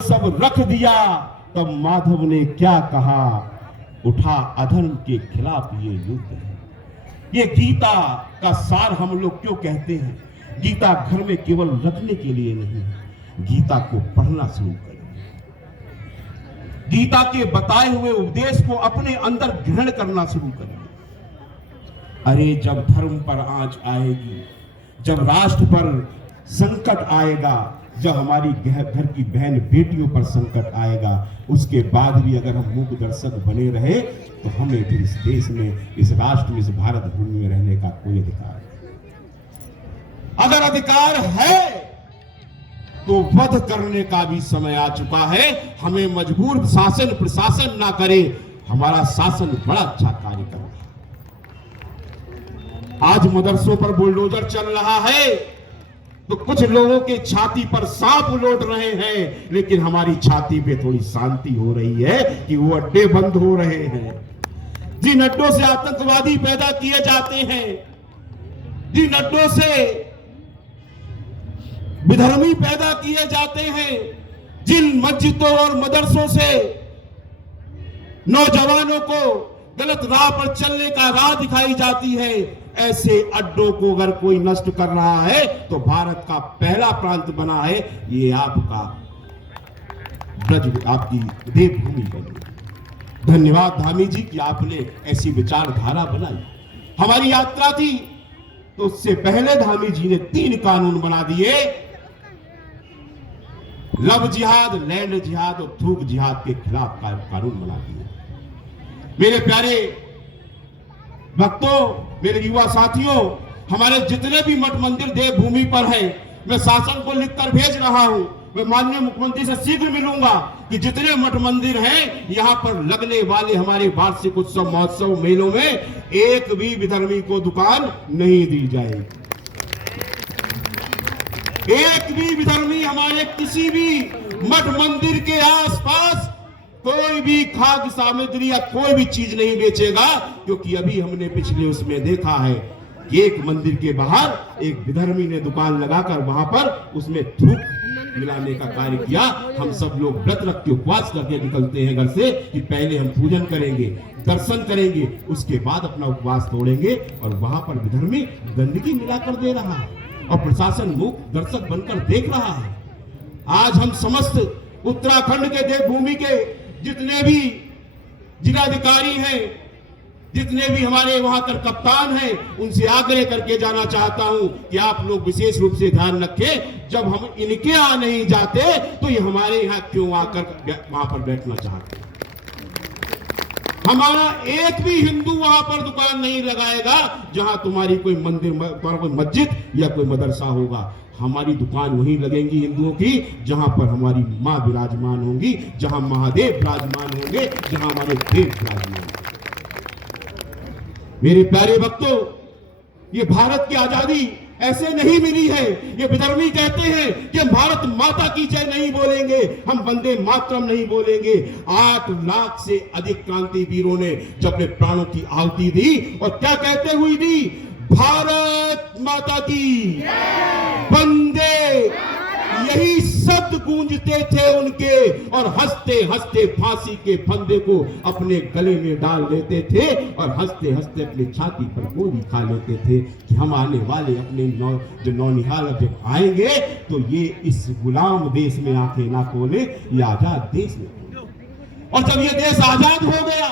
सब रख दिया तब माधव ने क्या कहा, उठा अधर्म के खिलाफ ये युद्ध है। ये गीता का सार हम लोग क्यों कहते हैं? गीता घर में केवल रखने के लिए नहीं है, गीता को पढ़ना शुरू करें, गीता के बताए हुए उपदेश को अपने अंदर ग्रहण करना शुरू करें। अरे जब धर्म पर आंच आएगी, जब राष्ट्र पर संकट आएगा, जब हमारी घर की बहन बेटियों पर संकट आएगा, उसके बाद भी अगर हम मूक दर्शक बने रहे तो हमें भी इस देश में, इस राष्ट्र में, इस भारत भूमि में रहने का कोई अधिकार नहीं। अगर अधिकार है तो वध करने का भी समय आ चुका है। हमें मजबूर शासन प्रशासन ना करे, हमारा शासन बड़ा अच्छा कार्य कर रहा है। आज मदरसों पर बुलडोजर चल रहा है तो कुछ लोगों के छाती पर सांप लौट रहे हैं, लेकिन हमारी छाती पे थोड़ी शांति हो रही है कि वो अड्डे बंद हो रहे हैं। जिन अड्डों से आतंकवादी पैदा किए जाते हैं, जिन अड्डों से विधर्मी पैदा किए जाते हैं, जिन मस्जिदों और मदरसों से नौजवानों को गलत राह पर चलने का राह दिखाई जाती है, ऐसे अड्डों को अगर कोई नष्ट कर रहा है तो भारत का पहला प्रांत बना है ये आपका ब्रज, आपकी देवभूमि बनी। धन्यवाद धामी जी कि आपने ऐसी विचारधारा बनाई। हमारी यात्रा थी तो उससे पहले धामी जी ने 3 कानून बना दिए, लव जिहाद, लैंड जिहाद और थूक जिहाद के खिलाफ कानून बना दिए। मेरे प्यारे भक्तों, मेरे युवा साथियों, हमारे जितने भी मठ मंदिर देवभूमि पर हैं, मैं शासन को लिखकर भेज रहा हूं। मैं माननीय मुख्यमंत्री से शीघ्र मिलूंगा कि जितने मठ मंदिर हैं, यहां पर लगने वाले हमारे वार्षिक उत्सव महोत्सव मेलों में एक भी विधर्मी को दुकान नहीं दी जाएगी। एक भी विधर्मी हमारे किसी भी मठ मंदिर के आसपास कोई भी खाद्य सामग्री या कोई भी चीज नहीं बेचेगा, क्योंकि अभी हमने पिछले उसमें देखा है कि एक मंदिर के बाहर एक विधर्मी ने दुकान लगाकर वहां पर उसमें थूक मिलाने का कार्य किया। हम सब लोग व्रत रख के उपवास करके निकलते हैं घर से कि पहले हम पूजन करेंगे, दर्शन करेंगे, उसके बाद अपना उपवास तोड़ेंगे, और वहां पर विधर्मी गंदगी मिलाकर दे रहा है और प्रशासन मूक दर्शक बनकर देख रहा है। आज हम समस्त उत्तराखंड के देवभूमि के जितने भी जिलाधिकारी हैं, जितने भी हमारे वहां कर कप्तान हैं, उनसे आग्रह करके जाना चाहता हूं कि आप लोग विशेष रूप से ध्यान रखें, जब हम इनके यहां नहीं जाते तो ये हमारे यहां क्यों आकर वहां पर बैठना चाहते हैं। हमारा एक भी हिंदू वहां पर दुकान नहीं लगाएगा जहां तुम्हारी कोई मंदिर, कोई मस्जिद या कोई मदरसा होगा। हमारी दुकान वहीं लगेंगी हिंदुओं की जहां पर हमारी मां विराजमान होंगी, जहां महादेव विराजमान होंगे, जहां हमारे देव विराजमान होंगे। मेरे प्यारे भक्तों, ये भारत की आजादी ऐसे नहीं मिली है। ये विधर्मी कहते हैं कि हम भारत माता की जय नहीं बोलेंगे, हम वंदे मातरम नहीं बोलेंगे। 8 लाख से अधिक क्रांति वीरों ने जब अपने प्राणों की आहुति दी, और क्या कहते हुए दी? भारत माता की वंदे, यही शब्द गूंजते थे उनके, और हंसते हंसते फांसी के फंदे को अपने गले में डाल लेते थे, और हंसते हंसते अपनी छाती पर गोली खा लेते थे कि हम आने वाले अपने जो नौनिहाल जब आएंगे तो ये इस गुलाम देश में आंखें ना खोले, ये आजाद देश में। और जब ये देश आजाद हो गया